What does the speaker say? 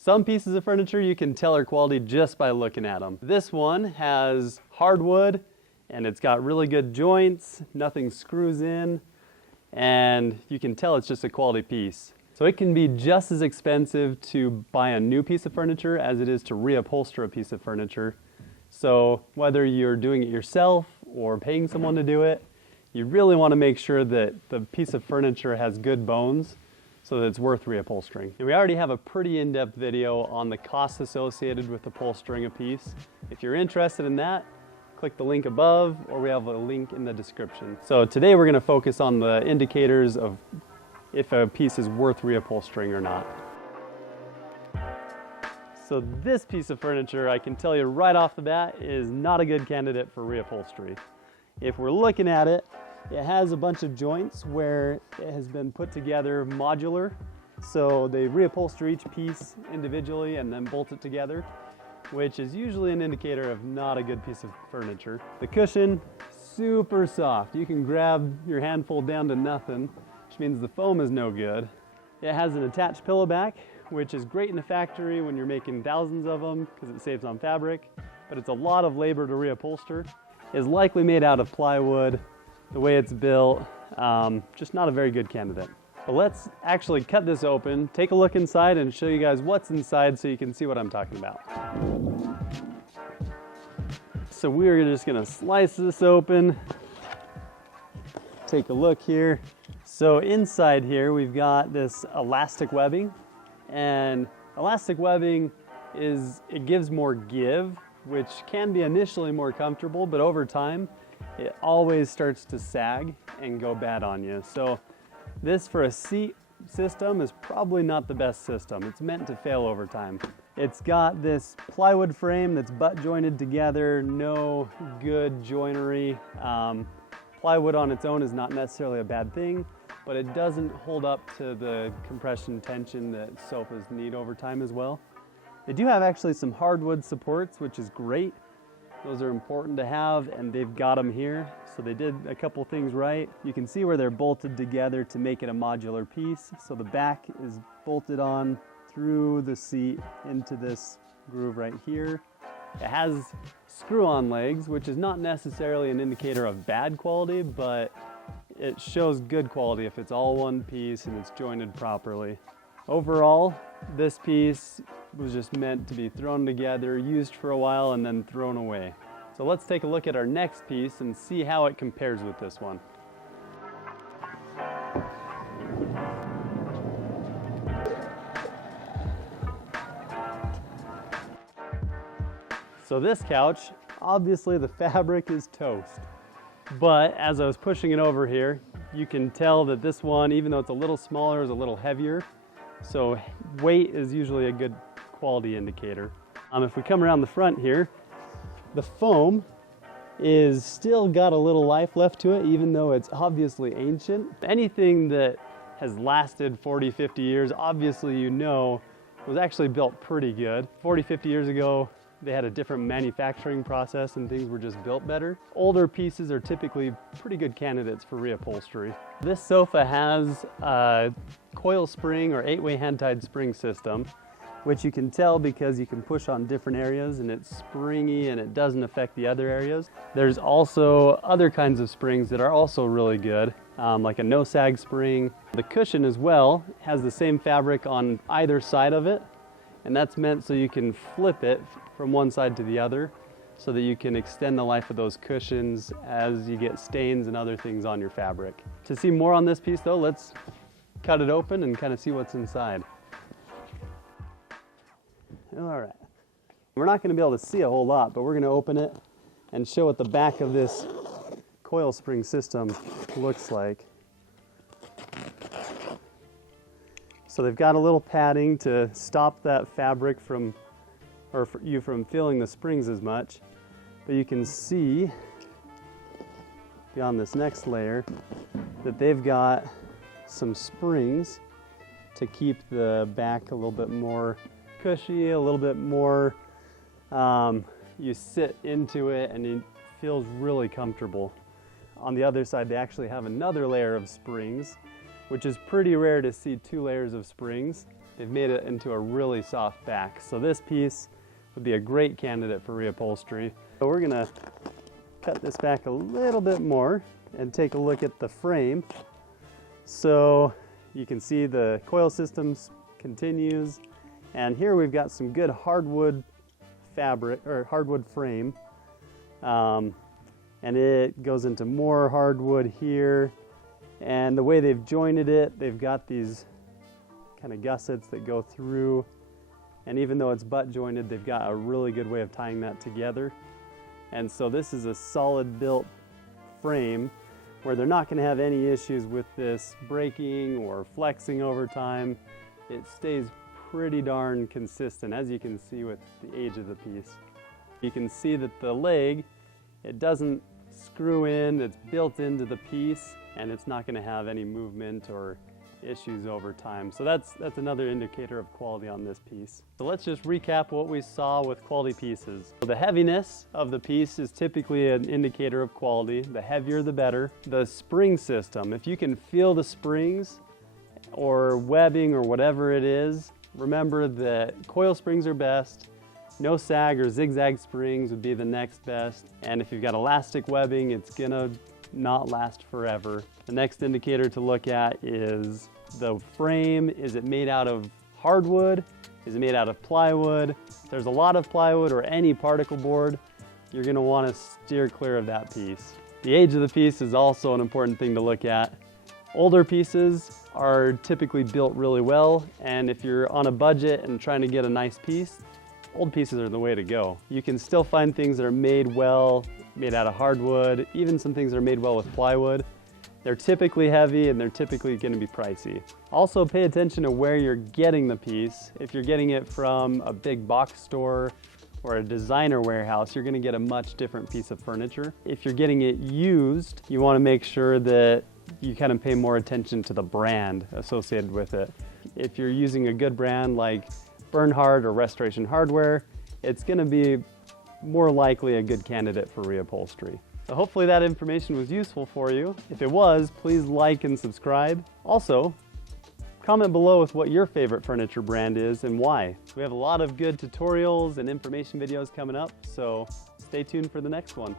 Some pieces of furniture you can tell their quality just by looking at them. This one has hardwood and it's got really good joints, nothing screws in, and you can tell it's just a quality piece. So it can be just as expensive to buy a new piece of furniture as it is to reupholster a piece of furniture. So whether you're doing it yourself or paying someone to do it, you really want to make sure that the piece of furniture has good bones so that it's worth reupholstering. And we already have a pretty in-depth video on the costs associated with upholstering a piece. If you're interested in that, click the link above, or we have a link in the description. So today we're going to focus on the indicators of if a piece is worth reupholstering or not. So this piece of furniture, I can tell you right off the bat, is not a good candidate for reupholstery. If we're looking at it, it has a bunch of joints where it has been put together modular. So they reupholster each piece individually and then bolt it together, which is usually an indicator of not a good piece of furniture. The cushion, super soft. You can grab your handful down to nothing, which means the foam is no good. It has an attached pillow back, which is great in the factory when you're making thousands of them because it saves on fabric, but it's a lot of labor to reupholster. It's likely made out of plywood. The way it's built, just not a very good candidate. But let's actually cut this open, take a look inside, and show you guys what's inside so you can see what I'm talking about. So we're just gonna slice this open, take a look here. So inside here we've got this elastic webbing, and elastic webbing it gives more give, which can be initially more comfortable, but over time it always starts to sag and go bad on you. So this for a seat system is probably not the best system. It's meant to fail over time. It's got this plywood frame that's butt jointed together, no good joinery. Plywood on its own is not necessarily a bad thing, but it doesn't hold up to the compression tension that sofas need over time as well. They do have actually some hardwood supports, which is great. Those are important to have, and they've got them here. So they did a couple things right. You can see where they're bolted together to make it a modular piece. So the back is bolted on through the seat into this groove right here. It has screw-on legs, which is not necessarily an indicator of bad quality, but it shows good quality if it's all one piece and it's jointed properly. Overall, this piece was just meant to be thrown together, used for a while, and then thrown away. So let's take a look at our next piece and see how it compares with this one. So this couch, obviously the fabric is toast. But as I was pushing it over here, you can tell that this one, even though it's a little smaller, is a little heavier. So weight is usually a good quality indicator. If we come around the front here, the foam is still got a little life left to it, even though it's obviously ancient. Anything that has lasted 40, 50 years, obviously you know, was actually built pretty good. 40, 50 years ago, they had a different manufacturing process and things were just built better. Older pieces are typically pretty good candidates for reupholstery. This sofa has a coil spring or 8-way hand-tied spring system, which you can tell because you can push on different areas and it's springy and it doesn't affect the other areas. There's also other kinds of springs that are also really good, like a no-sag spring. The cushion as well has the same fabric on either side of it, and that's meant so you can flip it from one side to the other so that you can extend the life of those cushions as you get stains and other things on your fabric. To see more on this piece though, let's cut it open and kind of see what's inside. All right, we're not going to be able to see a whole lot, but we're going to open it and show what the back of this coil spring system looks like. So they've got a little padding to stop that fabric from, or for you from feeling the springs as much. But you can see beyond this next layer that they've got some springs to keep the back a little bit more cushy, a little bit more, you sit into it and it feels really comfortable. On the other side, they actually have another layer of springs, which is pretty rare to see 2 layers of springs. they've made it into a really soft back. So this piece would be a great candidate for reupholstery. So we're gonna cut this back a little bit more and take a look at the frame. So you can see the coil system continues, and here we've got some good hardwood fabric or hardwood frame, and it goes into more hardwood here. And the way they've jointed it, they've got these kind of gussets that go through, and even though it's butt jointed, they've got a really good way of tying that together. And so this is a solid built frame where they're not going to have any issues with this breaking or flexing over time. It stays pretty darn consistent, as you can see with the age of the piece. You can see that the leg, it doesn't screw in, it's built into the piece, and it's not going to have any movement or issues over time. So that's another indicator of quality on this piece. So let's just recap what we saw with quality pieces. So the heaviness of the piece is typically an indicator of quality. The heavier the better. The spring system, if you can feel the springs or webbing or whatever it is, remember that coil springs are best. No sag or zigzag springs would be the next best. And if you've got elastic webbing, it's gonna not last forever. The next indicator to look at is the frame. Is it made out of hardwood? Is it made out of plywood? If there's a lot of plywood or any particle board, you're gonna wanna steer clear of that piece. The age of the piece is also an important thing to look at. Older pieces are typically built really well, and if you're on a budget and trying to get a nice piece, old pieces are the way to go. You can still find things that are made well, made out of hardwood, even some things that are made well with plywood. They're typically heavy and they're typically going to be pricey. Also pay attention to where you're getting the piece. If you're getting it from a big box store or a designer warehouse, you're going to get a much different piece of furniture. If you're getting it used, you want to make sure that you kind of pay more attention to the brand associated with it. If you're using a good brand like Bernhard or Restoration Hardware, it's going to be more likely a good candidate for reupholstery. So hopefully that information was useful for you. If it was, please like and subscribe. Also, comment below with what your favorite furniture brand is and why. We have a lot of good tutorials and information videos coming up, so stay tuned for the next one.